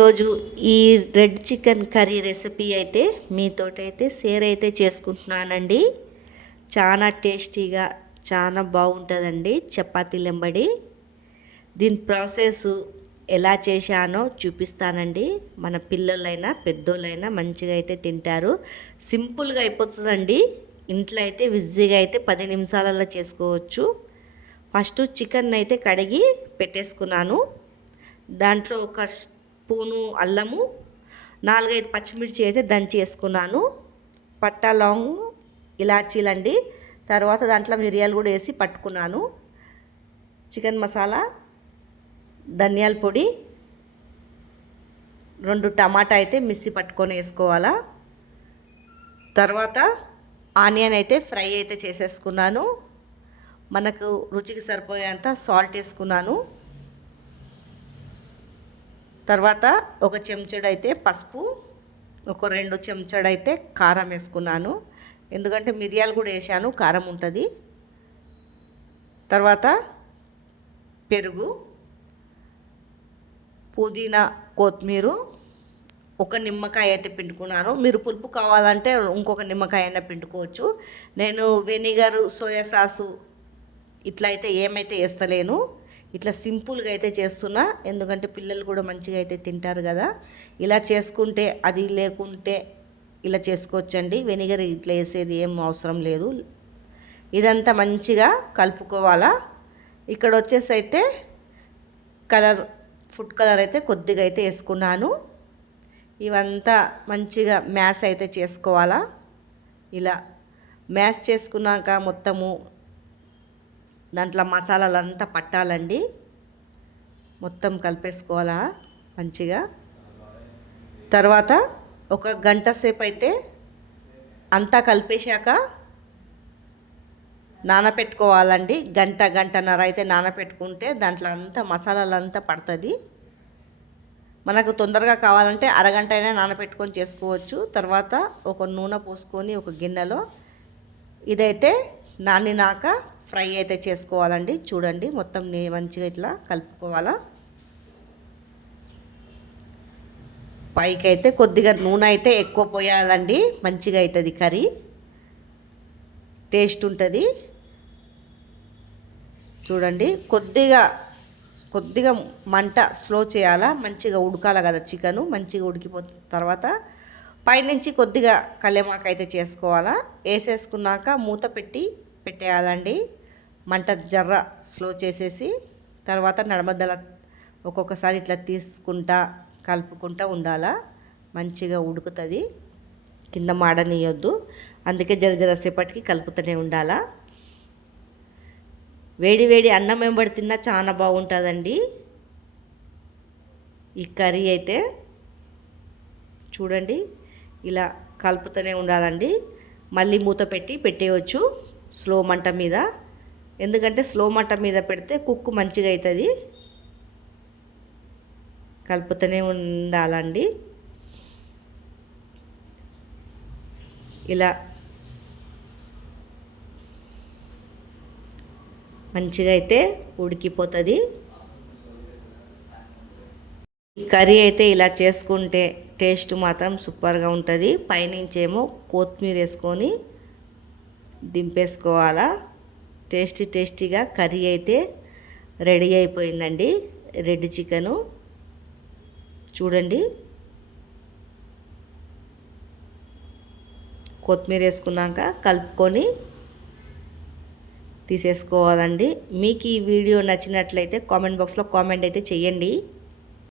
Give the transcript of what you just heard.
రోజు ఈ red chicken curry recipe అయితే మీతోటైతే షేర్ అయితే చేసుకుంటున్నానండి. చాలా టేస్టీగా చాలా బాగుంటుందండి చపాతీ లెంబడి. దీని ప్రాసెస్ ఎలా చేశానో చూపిస్తానండి. మన పిల్లలైనా పెద్దోళ్ళైనా మంచిగా అయితే తింటారు. సింపుల్గా అయిపోతుందండి. ఇంట్లో అయితే ఈజీగా అయితే 10 నిమిషాలలో చేసుకోవచ్చు. ఫస్ట్ చికెన్ అయితే కడిగి పెట్టేసుకున్నాను. దాంట్లో ఒక స్పూను అల్లము, 4-5 పచ్చిమిర్చి అయితే దంచి వేసుకున్నాను. పట్టా లవంగు ఇలాచీలండి. తర్వాత దాంట్లో మిరియాలు కూడా వేసి పట్టుకున్నాను. చికెన్ మసాలా, ధనియాల పొడి, 2 టమాటా అయితే మిక్సీ పట్టుకొని వేసుకోవాలా. తర్వాత ఆనియన్ అయితే ఫ్రై అయితే చేసేసుకున్నాను. మనకు రుచికి సరిపోయేంత సాల్ట్ వేసుకున్నాను. తర్వాత ఒక చెంచాడు అయితే పసుపు, ఒక 2 చెంచాడు అయితే కారం వేసుకున్నాను. ఎందుకంటే మిరియాలు కూడా వేసాను, కారం ఉంటుంది. తర్వాత పెరుగు, పుదీనా, కొత్తిమీర, ఒక నిమ్మకాయ అయితే పిండుకున్నాను. మీరు పులుపు కావాలంటే ఇంకొక నిమ్మకాయ అయినా పిండుకోవచ్చు. నేను వెనిగర్, సోయా సాసు ఇట్లా అయితే ఏమైతే వేస్తలేను. ఇట్లా సింపుల్గా అయితే చేస్తున్నా. ఎందుకంటే పిల్లలు కూడా మంచిగా అయితే తింటారు కదా. ఇలా చేసుకుంటే అది లేకుంటే ఇలా చేసుకోవచ్చండి. వెనిగర్ ఇట్లా వేసేది ఏం అవసరం లేదు. ఇదంతా మంచిగా కలుపుకోవాలా. ఇక్కడ వచ్చేసి అయితే ఫుడ్ కలర్ అయితే కొద్దిగా అయితే వేసుకున్నాను. ఇవంతా మంచిగా మ్యాష్ అయితే చేసుకోవాలా. ఇలా మ్యాష్ చేసుకున్నాక మొత్తము దాంట్లో మసాలాలంతా పట్టాలండి. మొత్తం కలిపేసుకోవాలా మంచిగా. తర్వాత ఒక గంట సేపు అయితే అంతా కలిపేశాక నానపెట్టుకోవాలండి. గంటన్నర అయితే నానపెట్టుకుంటే దాంట్లో అంతా మసాలాలంతా పడుతుంది. మనకు తొందరగా కావాలంటే అరగంట అయినా నానపెట్టుకొని చేసుకోవచ్చు. తర్వాత ఒక నూనె పోసుకొని ఒక గిన్నెలో ఇదైతే నానినాక ఫ్రై అయితే చేసుకోవాలండి. చూడండి మొత్తం మంచిగా ఇట్లా కలుపుకోవాలా. పైకి అయితే కొద్దిగా నూనె అయితే ఎక్కువ పోయాలండి. మంచిగా అవుతుంది కర్రీ, టేస్ట్ ఉంటుంది. చూడండి కొద్దిగా మంట స్లో చేయాలా. మంచిగా ఉడకాలి కదా చికెను. మంచిగా ఉడికిపోతున్న తర్వాత పైనుంచి కొద్దిగా కల్యమాకు అయితే చేసుకోవాలా. వేసేసుకున్నాక మూత పెట్టేయాలండి. మంట జర్ర స్లో చేసేసి తర్వాత నడమద్దల ఒక్కొక్కసారి ఇట్లా తీసుకుంటా కలుపుకుంటా ఉండాలా. మంచిగా ఉడుకుతుంది, కింద మాడనీయొద్దు. అందుకే జరసేపటికి కలుపుతూనే ఉండాలా. వేడి అన్నం వెంబడి తిన్నా చాలా బాగుంటుందండి ఈ కర్రీ అయితే. చూడండి ఇలా కలుపుతూనే ఉండాలండి. మళ్ళీ మూత పెట్టేయవచ్చు స్లో మంట మీద. ఎందుకంటే స్లో మంట మీద పెడితే కుక్కు మంచిగా అవుతుంది. కలుపుతూనే ఉండాలండి. ఇలా మంచిగా అయితే ఉడికిపోతుంది. ఈ కర్రీ అయితే ఇలా చేసుకుంటే టేస్ట్ మాత్రం సూపర్గా ఉంటుంది. పైనుంచేమో కొత్తిమీర వేసుకొని దింపేసుకోవాలా. టేస్టీగా కర్రీ అయితే రెడీ అయిపోయిందండి. రెడ్ చికెను చూడండి. కొత్తిమీర వేసుకున్నాక కలుపుకొని తీసేసుకోవాలండి. మీకు ఈ వీడియో నచ్చినట్లయితే కామెంట్ బాక్స్లో కామెంట్ అయితే చేయండి.